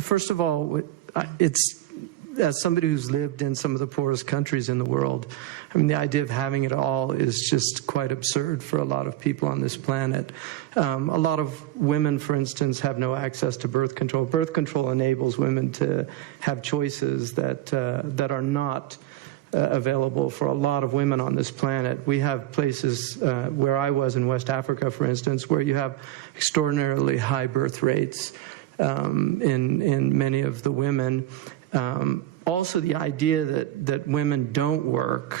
First of all, it's, as somebody who's lived in some of the poorest countries in the world, I mean, the idea of having it all is just quite absurd for a lot of people on this planet. A lot of women, for instance, have no access to birth control. Birth control enables women to have choices that are not available for a lot of women on this planet. We have places where I was in West Africa, for instance, where you have extraordinarily high birth rates in many of the women. Also, the idea that women don't work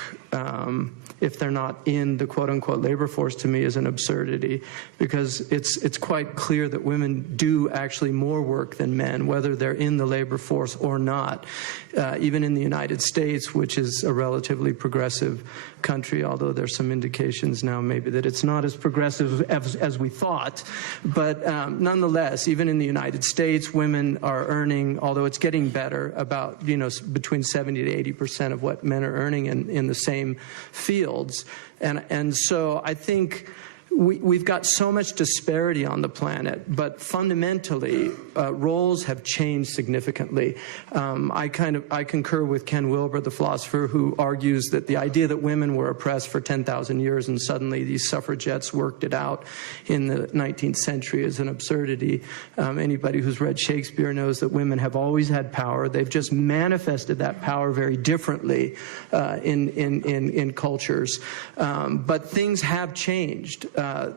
if they're not in the quote-unquote labor force, to me, is an absurdity, because it's quite clear that women do actually more work than men, whether they're in the labor force or not. Even in the United States, which is a relatively progressive country, although there's some indications now maybe that it's not as progressive as we thought. But nonetheless, even in the United States, women are earning, although it's getting better, about, between 70 to 80% of what men are earning in the same fields. And so I think we've got so much disparity on the planet, but fundamentally, roles have changed significantly. I concur with Ken Wilber, the philosopher, who argues that the idea that women were oppressed for 10,000 years and suddenly these suffragettes worked it out in the 19th century is an absurdity. Anybody who's read Shakespeare knows that women have always had power. They've just manifested that power very differently in cultures. But things have changed.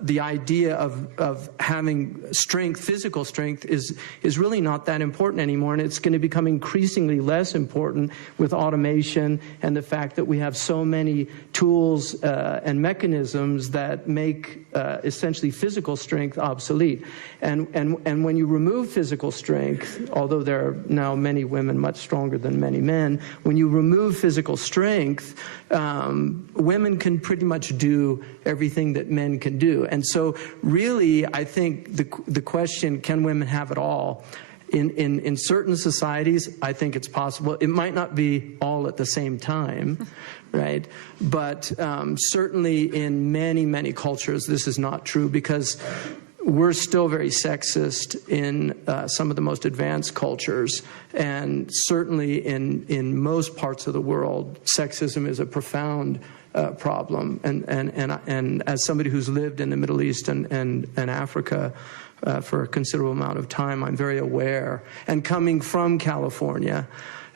The idea of having strength, physical strength, is really not that important anymore, and it's going to become increasingly less important with automation and the fact that we have so many tools and mechanisms that make essentially physical strength obsolete. And when you remove physical strength, although there are now many women much stronger than many men, when you remove physical strength, women can pretty much do everything that men can do. And so really, I think the question, can women have it all? In certain societies, I think it's possible. It might not be all at the same time, right? But certainly in many, many cultures, this is not true, because we're still very sexist in some of the most advanced cultures, and certainly in most parts of the world, sexism is a profound problem. And as somebody who's lived in the Middle East and Africa for a considerable amount of time, I'm very aware. And coming from California,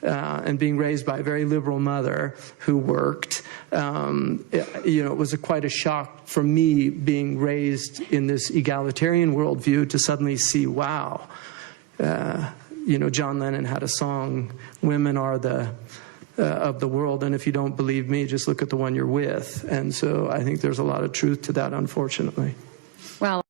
and being raised by a very liberal mother who worked, it was quite a shock for me, being raised in this egalitarian worldview, to suddenly see, wow, John Lennon had a song, "Women are of the world, and if you don't believe me, just look at the one you're with." And so I think there's a lot of truth to that, unfortunately. Well,